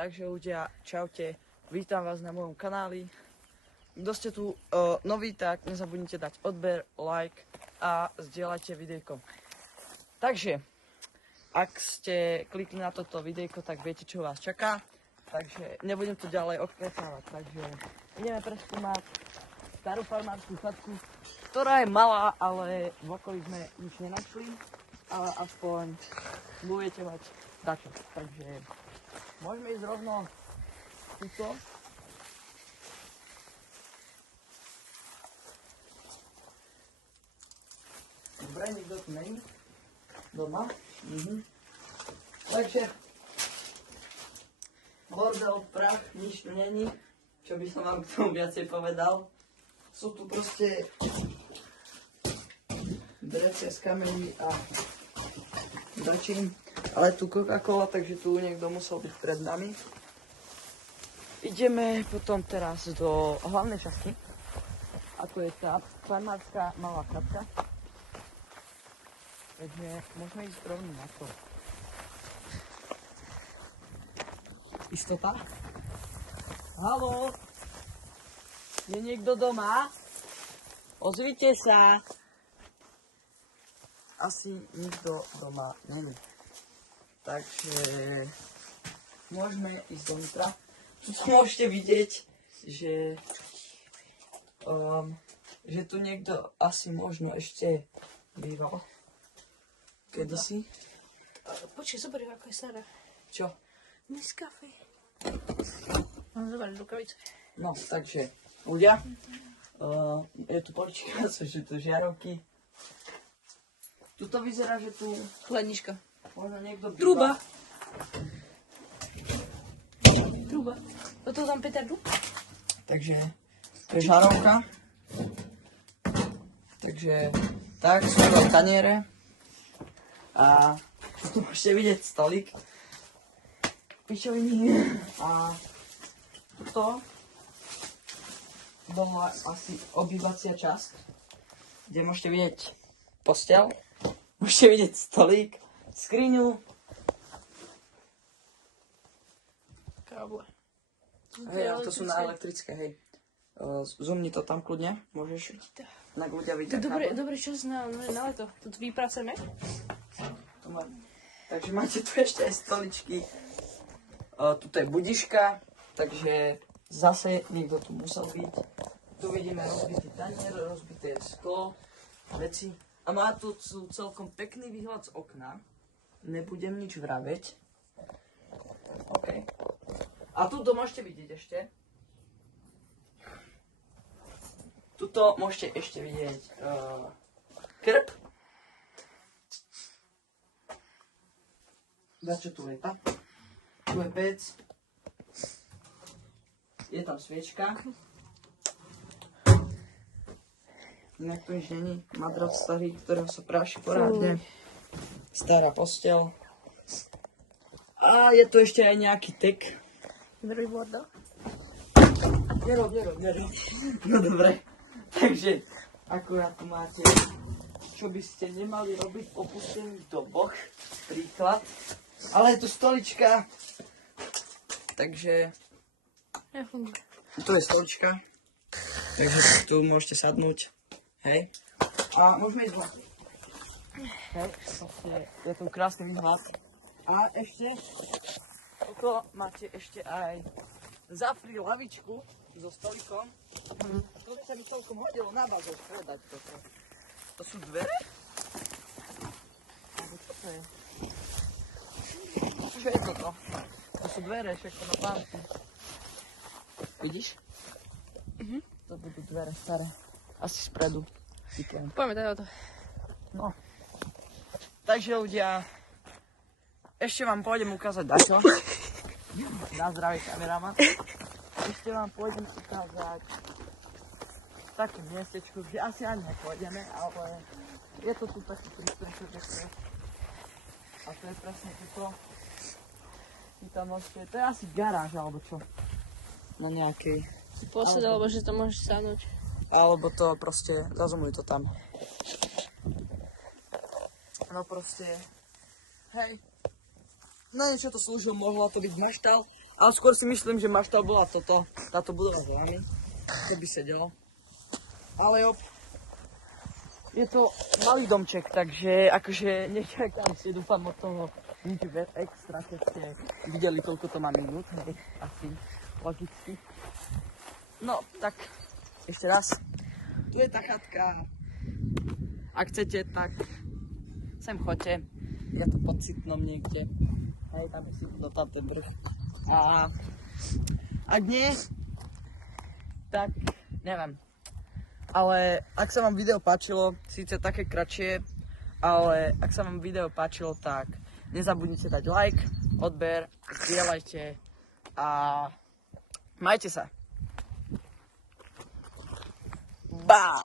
Takže ľudia, čaute, vítam vás na mojom kanáli. Kto ste tu noví, tak nezabudnite dať odber, like a zdieľajte videjko. Takže, ak ste klikli na toto videjko, tak viete, čo vás čaká. Takže nebudem to ďalej odkresávať. Takže ideme preskúmať starú farmárskú chatku, ktorá je malá, ale v okolí sme nič nenašli. Ale aspoň budete mať dačo. Takže môžeme ísť rovno tuto. Dobre, nikto tu není doma. Takže bordel, prach, nič tu není. Čo by som vám k tomu viacej povedal. Sú tu proste drece z kamení a dačím. Ale tu Coca-Cola, takže tu niekto musel byť pred nami. Ideme potom teraz do hlavnej časti, ako je tá farmárska malá chatka. Takže môžeme ísť rovno na to. Istota? Haló? Je niekto doma? Ozvite sa! Asi nikto doma není. Takže môžeme ísť dovnútra. Tu môžete vidieť, že tu niekto asi možno ešte býval. Kedysi. Počkej, zober, ako je stará. Čo? Nescafé. Mám zobrať rukavice. No, takže ľudia, je tu polička, sú tu žiarovky. Tuto vyzerá, že tu Chladnička. možno niekto býva. Truba. Truba. Toto tam petardu? Takže to je žarovka. Takže tak, sú tu taniere. A tu môžete vidieť stolík. Pičoviny. A tuto bola asi obývacia časť, kde môžete vidieť posteľ. Môžete vidieť stolík, skriňu. Káble. Hej, ale to sú na elektrické, hej. Zoomni to tam kľudne, môžeš. Tak ľudia vidia káble. Dobre čas na leto. Tu vypraceme. Takže máte tu ešte aj stoličky. Tuto je budiška, takže zase niekto tu musel byť. Tu vidíme rozbitý tanier, rozbité sklo, veci. A má tu celkom pekný výhľad z okna. Nebudem nič vraveť. OK. A tuto môžete vidieť ešte. Tuto môžete ešte vidieť krb. Dačo tu lieta. Tu je pec. Je tam sviečka. Inak tu nič není. Madrac starý, ktorého sa práši porádne. Stará posteľ. A je tu ešte aj nejaký tek. Druhý bordel. Nerob. No dobre. Takže, akurát tu máte, čo by ste nemali robiť v opustených domoch. Príklad. Ale je tu stolička. Takže Nefunguje. tu je stolička. Takže tu môžete sadnúť. Hej. A môžeme ísť von. Hej, je tu krásny výhľad. A ešte, toto máte ešte aj zafri lavičku so stolikom. To by sa mi celkom hodilo na bazén povedať toto. To sú dvere? Alebo čo to je? Čo je toto? To sú dvere, všetko na pánky. Vidíš? To budú dvere staré. Asi spredu. Poďme teda o to. No. Takže ľudia, ešte vám pôjdem ukázať dačo. Na zdravie kameraman. Ešte vám pôjdem ukázať také miestečko, kde asi ani nepôjdeme, ale je to tu taký prístrešok. A to je presne toto. Tam môžete, to je asi garáž alebo čo? Na nejakej. Posed, alebo že to môžeš sadnúť. Alebo to proste, zazumuj to tam. No proste, hej. Na niečo to slúžil, mohla to byť maštal, Ale skôr si myslím, že mašta bola táto budova za nami, kde by sedelo. Ale jo, je to malý domček, takže akože nečakám si, dúfam od toho nič extra, keď ste videli, koľko to má minút, hej, asi logicky. No, tak ešte raz, tu je tá chatka, ak chcete, tak sem choďte, ja to pod Sitnom niekde, hej, tam je Sitno, tam ten vrch. A ak nie, tak neviem. Ale ak sa vám video páčilo, síce také kratšie, ale ak sa vám video páčilo, tak nezabudnite dať like, odber, zdieľajte a majte sa. Bá!